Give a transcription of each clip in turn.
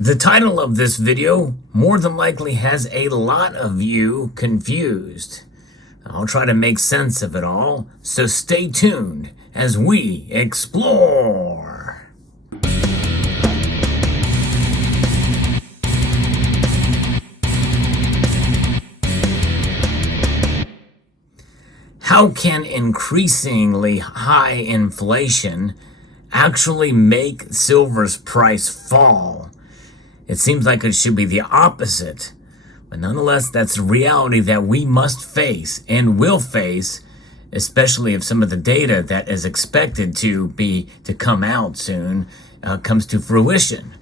The title of this video more than likely has a lot of you confused. I'll try to make sense of it all, so stay tuned as we explore. How can increasingly high inflation actually make silver's price fall? It seems like it should be the opposite, but nonetheless, that's a reality that we must face and will face, especially if some of the data that is expected to come out soon comes to fruition.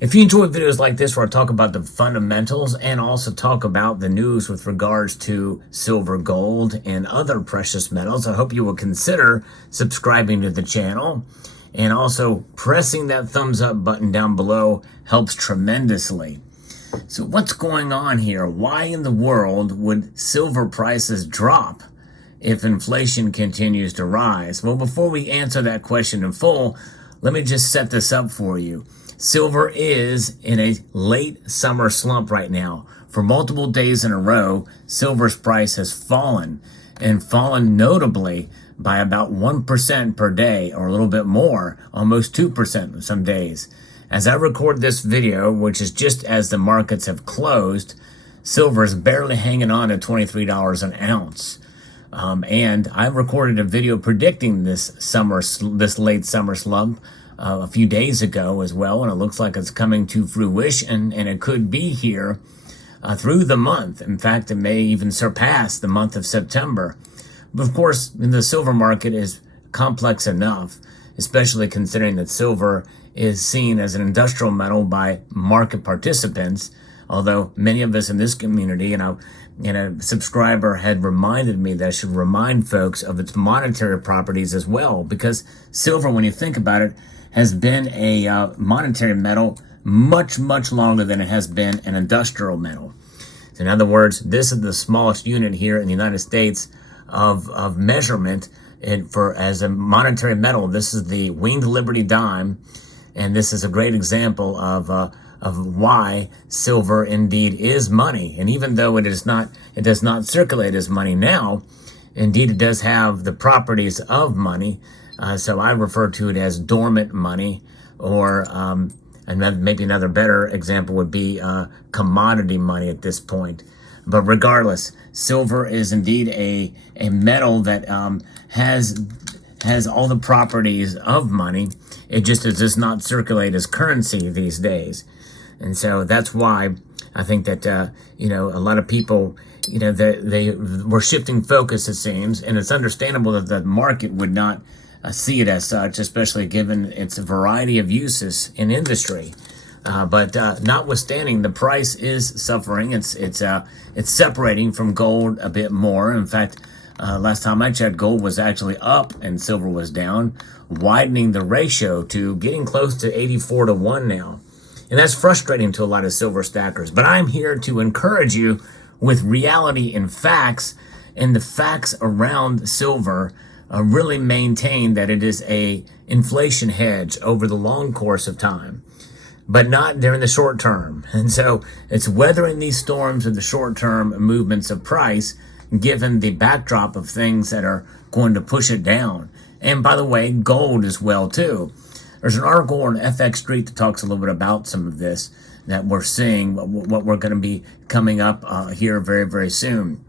If you enjoy videos like this where I talk about the fundamentals and also talk about the news with regards to silver, gold, and other precious metals, I hope you will consider subscribing to the channel. And also pressing that thumbs up button down below helps tremendously. So what's going on here? Why in the world would silver prices drop if inflation continues to rise? Well, before we answer that question in full, let me just set this up for you. Silver is in a late summer slump right now. For multiple days in a row, silver's price has fallen, and fallen notably by about 1% per day, or a little bit more, almost 2% some days. As I record this video, which is just as the markets have closed, silver is barely hanging on at $23 an ounce. And I recorded a video predicting this late summer slump a few days ago as well, and it looks like it's coming to fruition, and it could be here through the month. In fact, it may even surpass the month of September. But of course, the silver market is complex enough, especially considering that silver is seen as an industrial metal by market participants, although many of us in this community, and a subscriber had reminded me that I should remind folks of its monetary properties as well, because silver, when you think about it, has been a monetary metal much, much longer than it has been an industrial metal. So in other words, this is the smallest unit here in the United States of measurement as a monetary metal. This is the Winged Liberty dime, and this is a great example of why silver indeed is money. And even though it does not circulate as money now, indeed it does have the properties of money. So I refer to it as dormant money, or maybe another better example would be commodity money at this point. But regardless, silver is indeed a metal that has all the properties of money. It just does not circulate as currency these days. And so that's why I think that, a lot of people, they were shifting focus, it seems, and it's understandable that the market would not see it as such, especially given its variety of uses in industry. But notwithstanding, the price is suffering. It's separating from gold a bit more. In fact, last time I checked, gold was actually up and silver was down, widening the ratio to getting close to 84-1 now. And that's frustrating to a lot of silver stackers. But I'm here to encourage you with reality and facts, and the facts around silver really maintain that it is a inflation hedge over the long course of time, but not during the short term. And so it's weathering these storms of the short-term movements of price, given the backdrop of things that are going to push it down. And by the way, gold as well too. There's an article on FX Street that talks a little bit about some of this, that we're seeing what we're going to be coming up here very, very soon.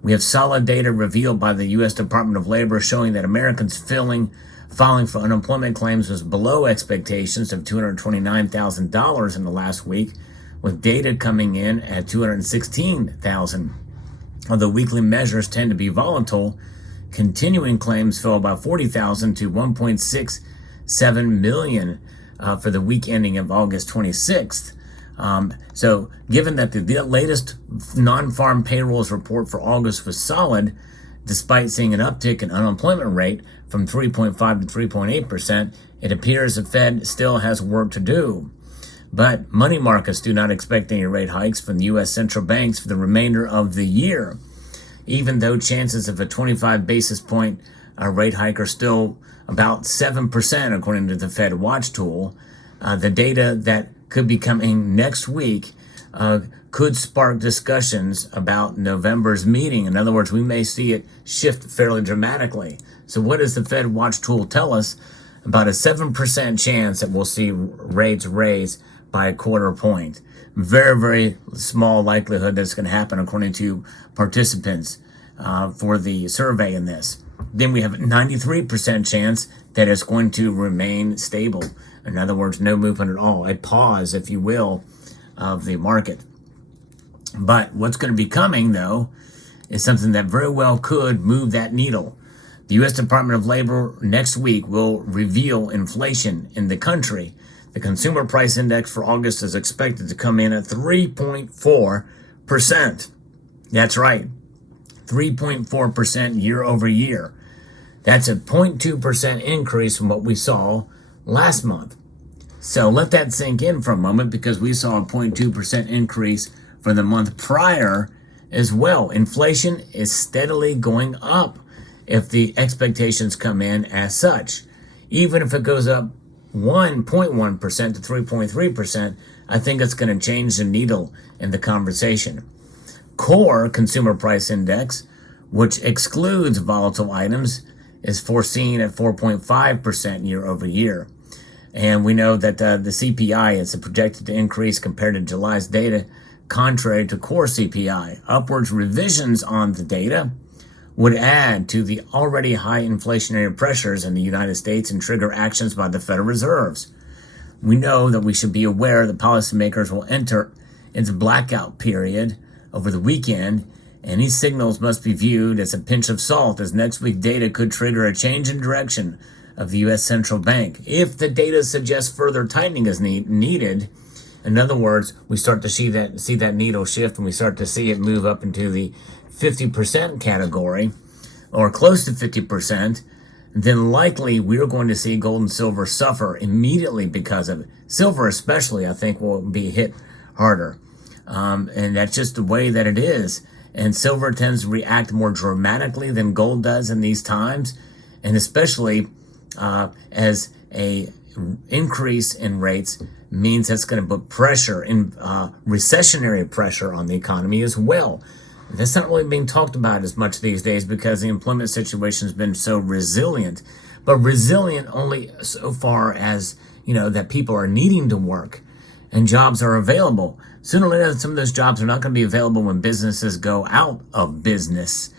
We have solid data revealed by the U.S. Department of Labor showing that Americans filing for unemployment claims was below expectations of $229,000 in the last week, with data coming in at $216,000. Although weekly measures tend to be volatile, continuing claims fell by 40,000 to 1.67 million for the week ending of August 26th. So given that the latest non-farm payrolls report for August was solid, despite seeing an uptick in unemployment rate from 3.5 to 3.8%, it appears the Fed still has work to do. But money markets do not expect any rate hikes from the U.S. central banks for the remainder of the year, even though chances of a 25 basis point rate hike are still about 7%, according to the Fed Watch tool. The data that could be coming next week could spark discussions about November's meeting. In other words, we may see it shift fairly dramatically. So what does the Fed Watch tool tell us? About a 7% chance that we'll see rates raised by a quarter point. Very, very small likelihood that's going to happen according to participants for the survey in this. Then we have a 93% chance that it's going to remain stable. In other words, no movement at all. A pause, if you will, of the market. But what's going to be coming, though, is something that very well could move that needle. The U.S. Department of Labor next week will reveal inflation in the country. The Consumer Price Index for August is expected to come in at 3.4%. That's right, 3.4% year over year. That's a 0.2% increase from what we saw last month. So let that sink in for a moment, because we saw a 0.2% increase for the month prior as well. Inflation is steadily going up if the expectations come in as such. Even if it goes up 1.1% to 3.3%, I think it's going to change the needle in the conversation. Core Consumer Price Index, which excludes volatile items, is foreseen at 4.5% year over year. And we know that the CPI is projected to increase compared to July's data, contrary to core CPI. Upwards revisions on the data would add to the already high inflationary pressures in the United States and trigger actions by the Federal Reserves. We know that we should be aware that policymakers will enter into blackout period over the weekend, and these signals must be viewed as a pinch of salt, as next week's data could trigger a change in direction of the U.S. Central Bank. If the data suggests further tightening is needed, in other words, we start to see that needle shift, and we start to see it move up into the 50% category, or close to 50%, then likely we're going to see gold and silver suffer immediately because of it. Silver especially, I think, will be hit harder. And that's just the way that it is. And silver tends to react more dramatically than gold does in these times, and especially as a increase in rates means that's going to put pressure in recessionary pressure on the economy as well. That's not really being talked about as much these days because the employment situation has been so resilient, but resilient only so far as, that people are needing to work and jobs are available. Sooner or later, some of those jobs are not going to be available when businesses go out of business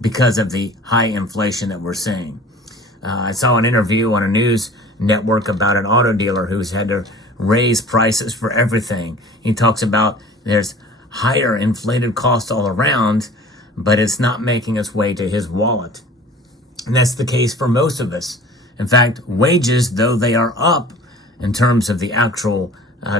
because of the high inflation that we're seeing. I saw an interview on a news network about an auto dealer who's had to raise prices for everything. He talks about there's higher inflated costs all around, but it's not making its way to his wallet. And that's the case for most of us. In fact, wages, though they are up in terms of the actual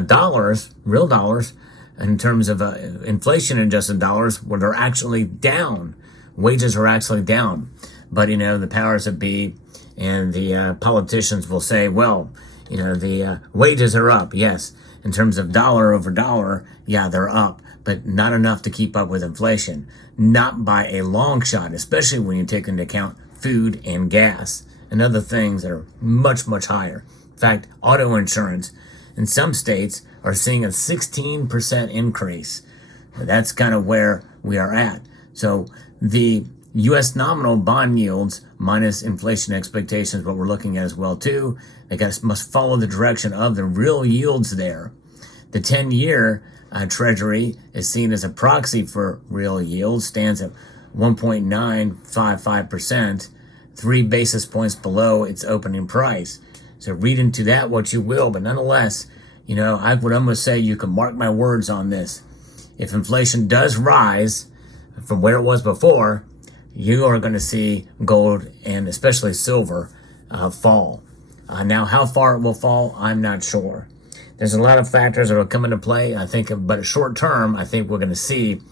dollars, real dollars, in terms of inflation-adjusted dollars, well, they're actually down. Wages are actually down. But, the powers that be and the politicians will say, well, the wages are up. Yes, in terms of dollar over dollar, yeah, they're up, but not enough to keep up with inflation. Not by a long shot, especially when you take into account food and gas and other things that are much, much higher. In fact, auto insurance in some states are seeing a 16% increase. That's kind of where we are at. So the U.S. nominal bond yields minus inflation expectations, what we're looking at as well too, they must follow the direction of the real yields there. The 10-year Treasury is seen as a proxy for real yields, stands at 1.955%, 3 basis points below its opening price. So read into that what you will, but nonetheless, I would almost say you can mark my words on this. If inflation does rise from where it was before, you are going to see gold and especially silver fall. Now, how far it will fall, I'm not sure. There's a lot of factors that will come into play. I think, but short term, I think we're going to see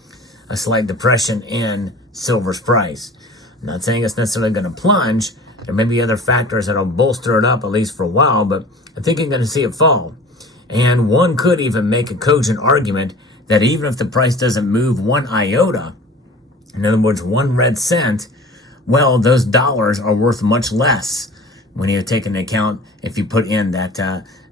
a slight depression in silver's price. I'm not saying it's necessarily going to plunge. There may be other factors that will bolster it up, at least for a while, but I think you're going to see it fall. And one could even make a cogent argument that even if the price doesn't move one iota, in other words, 1 red cent, well, those dollars are worth much less when you take into account if you put in that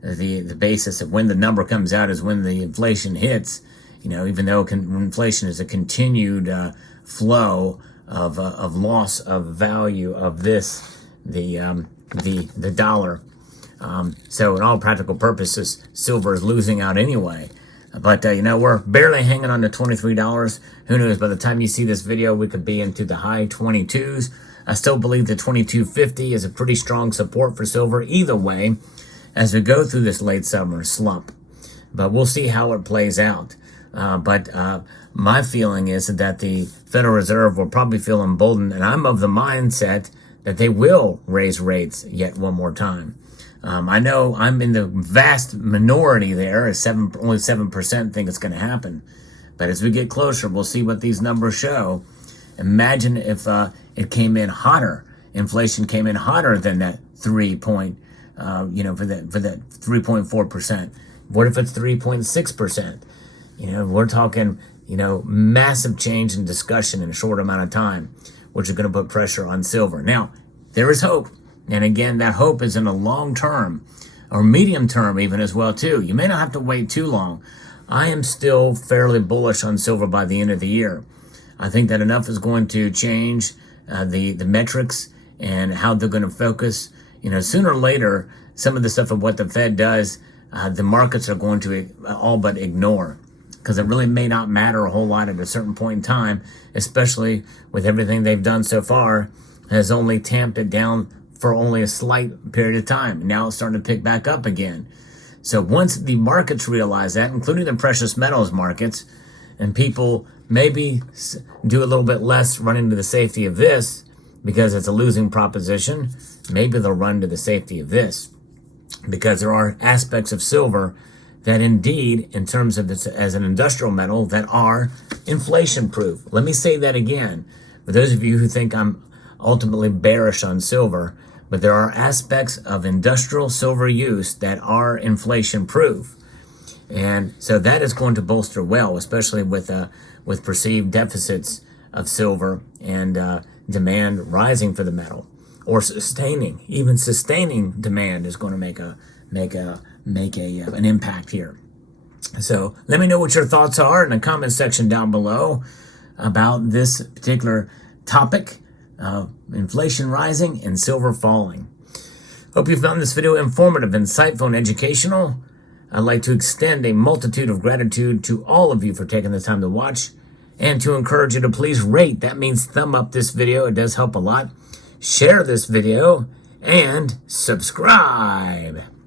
the basis of when the number comes out is when the inflation hits. Even though inflation is a continued flow of loss of value of the dollar. So in all practical purposes, silver is losing out anyway. But, we're barely hanging on to $23. Who knows, by the time you see this video, we could be into the high 22s. I still believe that 22.50 is a pretty strong support for silver either way as we go through this late summer slump. But we'll see how it plays out. But my feeling is that the Federal Reserve will probably feel emboldened, and I'm of the mindset that they will raise rates yet one more time. I know I'm in the vast minority there, only 7% think it's going to happen. But as we get closer, we'll see what these numbers show. Imagine if it came in hotter. Inflation came in hotter than that for that 3.4%. What if it's 3.6%? We're talking, massive change in discussion in a short amount of time, which is going to put pressure on silver. Now, there is hope. And again, that hope is in a long term or medium term even as well, too. You may not have to wait too long. I am still fairly bullish on silver by the end of the year. I think that enough is going to change the metrics and how they're going to focus. Sooner or later, some of the stuff of what the Fed does, the markets are going to all but ignore, because it really may not matter a whole lot at a certain point in time, especially with everything they've done so far, has only tamped it down for only a slight period of time. Now it's starting to pick back up again. So once the markets realize that, including the precious metals markets, and people maybe do a little bit less running to the safety of this because it's a losing proposition, maybe they'll run to the safety of this, because there are aspects of silver that indeed, in terms of this as an industrial metal, that are inflation proof. Let me say that again. For those of you who think I'm ultimately bearish on silver, but there are aspects of industrial silver use that are inflation proof. And so that is going to bolster well, especially with perceived deficits of silver and demand rising for the metal, or even sustaining demand is going to make an impact here. So let me know what your thoughts are in the comment section down below about this particular topic. Inflation rising and silver falling. Hope you found this video informative, insightful, and educational. I'd like to extend a multitude of gratitude to all of you for taking the time to watch, and to encourage you to please rate. That means thumb up this video. It does help a lot. Share this video and subscribe.